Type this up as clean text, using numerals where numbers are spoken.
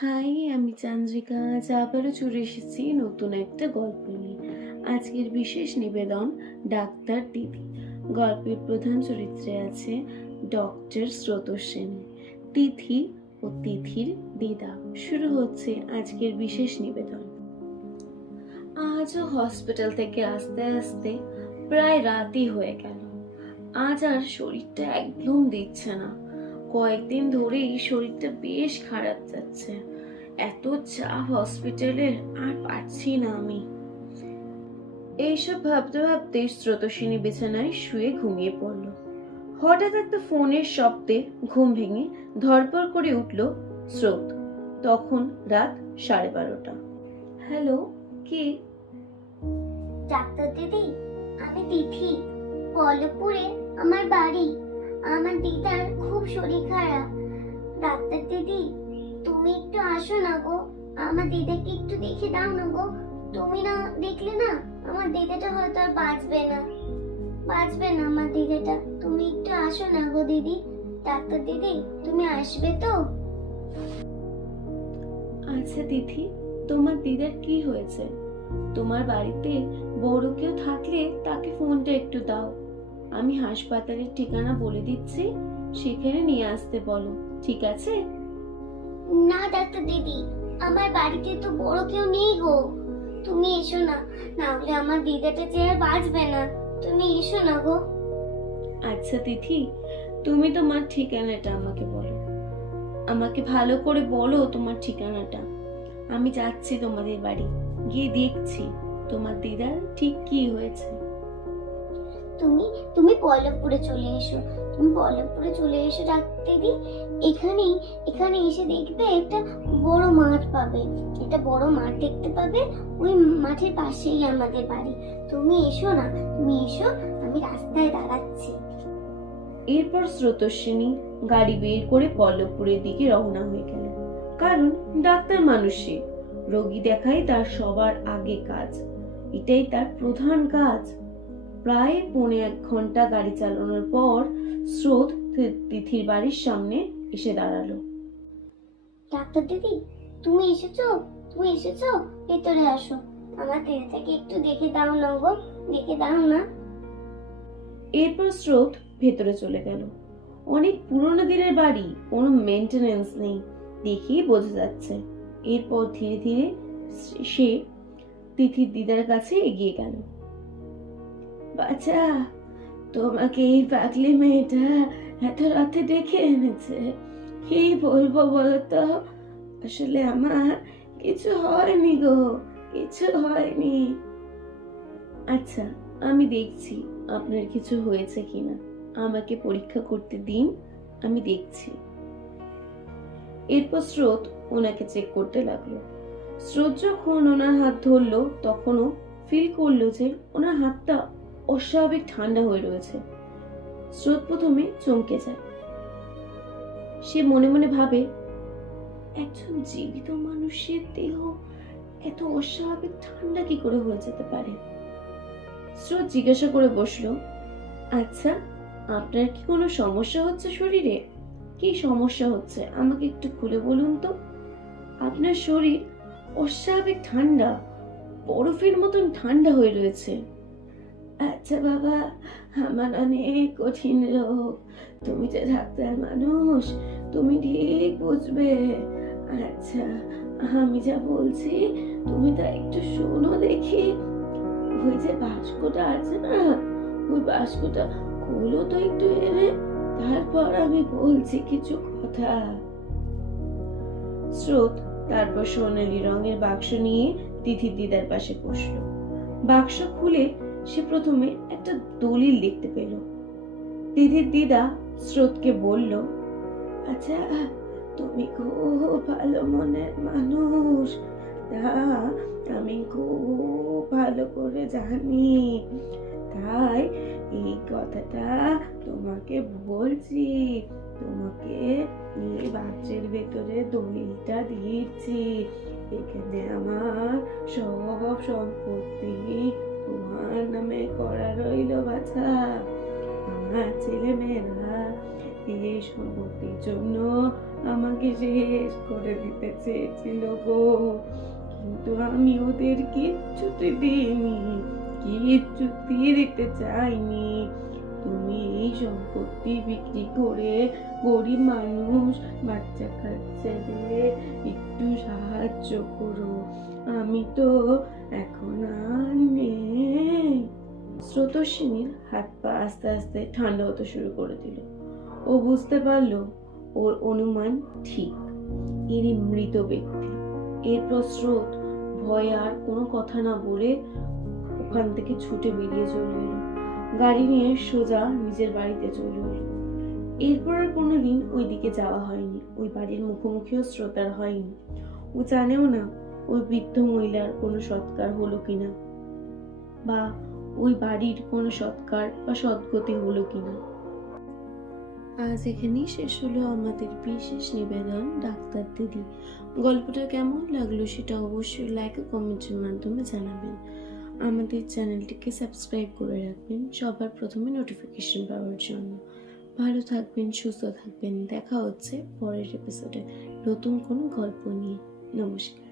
High, আমি চান্দ্রিকা। আজ আবারও চলে এসেছি নতুন একটা গল্প নিয়ে। আজকের বিশেষ নিবেদন ডাক্তার দিদি। গল্পের প্রধান চরিত্রে আছে ডক্টর স্রোতস্বিনী, তিথি ও তিথির দিদা। শুরু হচ্ছে আজকের বিশেষ নিবেদন। আজও হসপিটাল থেকে আসতে আসতে প্রায় রাতই হয়ে গেল। আজ আর শরীরটা একদম দিচ্ছে না। কয়েকদিন ধরেই শরীরটা বেশ খারাপ যাচ্ছে। এত চাপ হসপিটালের, আর পারছি না আমি। এইসব ভাবতে ভাবতে স্রোতস্বিনী বিছানায় শুয়ে ঘুমিয়ে পড়ল। হঠাৎ একটা ফোনের শব্দে ঘুম ভেঙে ধরপড় করে উঠল স্রোত। তখন রাত 12:30। হ্যালো, কে? ডাক্তার দিদি, আমি তিথি। পল্লবপুরে আমার বাড়ি। আমার দিদার খুব শরীর খারাপ। ডাক্তার দিদি, তুমি একটু আসো না গো, আমার দিদাকে একটু দেখে দাও না গো। তুমি না দেখলে না, আমার দিদাটা হয়তো আর বাঁচবে না আমার দিদাটা। তুমি একটু আসো না গো দিদি। ডাক্তার দিদি, তুমি আসবে তো? আচ্ছা তিথি, তোমার দিদার কি হয়েছে? তোমার বাড়িতে বড় কেউ থাকলে তাকে ফোনটা একটু দাও। আমি হাসপাতালের ঠিকানা বলে দিচ্ছি, সেখানে নিয়ে আসতে বলো, ঠিক আছে? না ডাক্তার দিদি, আমার বাড়িতে তো বড় কেউ নেই গো। তুমি এসো না, না হলে আমার দিদাটা যে আর বাঁচবে না। তুমি এসো না গো। আচ্ছা তিথি, তুমি তোমার ঠিকানাটা আমাকে বলো। আমাকে ভালো করে বলো তোমার ঠিকানাটা। আমি যাচ্ছি তোমাদের বাড়ি, গিয়ে দেখছি তোমার দিদার ঠিক কি হয়েছে। তুমি তুমি পল্লবপুরে চলে এসো। তুমি পল্লবপুরে চলে এসো ডাক্তার দিদি। এখানে এসে দেখবে একটা বড় মাঠ পাবে। একটা বড় মাঠ দেখতে পাবে। ওই মাঠের পাশেই আমাদের বাড়ি। তুমি এসো না, তুমি এসো। আমি রাস্তায় দাঁড়াচ্ছি। এরপর স্রোতস্বিনী গাড়ি বের করে পল্লবপুরের দিকে রওনা হয়ে গেল। কারণ ডাক্তার মানুষে, রোগী দেখাই তার সবার আগে কাজ। এটাই তার প্রধান কাজ। প্রায় 1.25 ঘন্টা গাড়ি চালানোর পর স্রোত তিথির বাড়ির সামনে এসে দাঁড়ালো। ডাক্তার দিদি, তুমি এসেছো? তুমি এসেছো? ভেতরে আসো। আমার দিদাটাকে একটু দেখে দাও না গো, দেখে দাও না। এরপর স্রোত ভেতরে চলে গেল। অনেক পুরোনো দিনের বাড়ি, কোনো মেনটেনেন্স নেই, দেখেই বোঝা যাচ্ছে। এরপর ধীরে ধীরে সে তিথির দিদার কাছে এগিয়ে গেল। বাচ্চা, তোমাকে এই পাগলি মেয়েটা এত রাতে ডেকে এনেছে, কি বলবো বলো তো? আসলে আমার কিছু হয়নি গো, কিছু হয়নি। আচ্ছা, আমি দেখছি আপনার কিছু হয়েছে কিনা। আমাকে পরীক্ষা করতে দিন, আমি দেখছি। এরপর স্রোত ওনাকে চেক করতে লাগলো। স্রোত যখন ওনার হাত ধরলো, তখনও ফিল করলো যে ওনার হাতটা অস্বাভাবিক ঠান্ডা হয়ে রয়েছে। স্রোত প্রথমে চমকে যায়। সে মনে মনে ভাবে, একজন জীবিত মানুষের দেহ এত অস্বাভাবিক ঠান্ডা কি করে হয়ে যেতে পারে? স্রোত জিজ্ঞাসা করে বসলো, আচ্ছা, আপনার কি কোনো সমস্যা হচ্ছে শরীরে? কি সমস্যা হচ্ছে আমাকে একটু খুলে বলুন তো। আপনার শরীর অস্বাভাবিক ঠান্ডা, বরফের মতন ঠান্ডা হয়ে রয়েছে। আচ্ছা বাবা, আমার অনেক কঠিন রোগ। তুমি যে ডাক্তার মানুষ, তুমি ঠিক বুঝবে। আচ্ছা, আমি যা বলছি তুমি তা একটু শোনো দেখি। ওই যে বাস্কটা আছে না, ওই বাস্কটা খোলো তো একটু এনে, তারপর আমি বলছি কিছু কথা। স্রোত তারপর সোনালী রঙের বাক্স নিয়ে তিথির দিদার পাশে বসলো। বাক্স খুলে সে প্রথমে একটা দলিল দেখতে পেল। তিথির দিদা স্রোতকে বলল, আচ্ছা, তুমি খুব ভালো মনের মানুষ, তা আমি খুব ভালো করে জানি, তাই এই কথাটা তোমাকে বলছি। তোমাকে এই বাক্সের ভেতরে দলিলটা দিয়েছি। এখানে আমার সব সম্পত্তি তোমার নামে করা রইল বাছা। আমার ছেলে মেয়েরা এই সম্পত্তির জন্য আমাকে শেষ করে দিতে চেয়েছিল গো, কিন্তু আমি ওদের কিচ্ছুতে দিইনি, কিচ্ছুতেই দিতে চাইনি। তুমি এই সম্পত্তি বিক্রি করে গরিব মানুষ, বাচ্চা কাচ্চাদের একটু সাহায্য করো, আমি তো এখন আর নেই। স্রোতস্বিনীর হাত পা আস্তে আস্তে ঠান্ডা হতে শুরু করে দিল। ও বুঝতে পারলো ওর অনুমান ঠিক, ইনি মৃত ব্যক্তি। এরপর স্রোত ভয়ে আর কোনো কথা না বলে ওখান থেকে ছুটে বেরিয়ে চলে এলো, গাড়ি নিয়ে সোজা নিজের বাড়িতে চলে এলো। এরপর আর কোনোদিন ওই দিকে যাওয়া হয়নি, ওই বাড়ির মুখোমুখিও শ্রোতার হয়নি। ও জানেও না ওই বৃদ্ধ মহিলার কোনো সৎকার হলো কিনা, বা ওই বাড়ির কোনো সৎকার বা সদ্গতি হলো কিনা। আজ এখানেই শেষ হলো আমাদের বিশেষ নিবেদন ডাক্তার দিদি। গল্পটা কেমন লাগলো সেটা অবশ্যই লাইক ও কমেন্টের মাধ্যমে জানাবেন। আমাদের চ্যানেলটিকে সাবস্ক্রাইব করে রাখবেন সবার প্রথমে নোটিফিকেশন পাওয়ার জন্য। ভালো থাকবেন, সুস্থ থাকবেন। দেখা হচ্ছে পরের এপিসোডে নতুন কোনো গল্প নিয়ে। নমস্কার।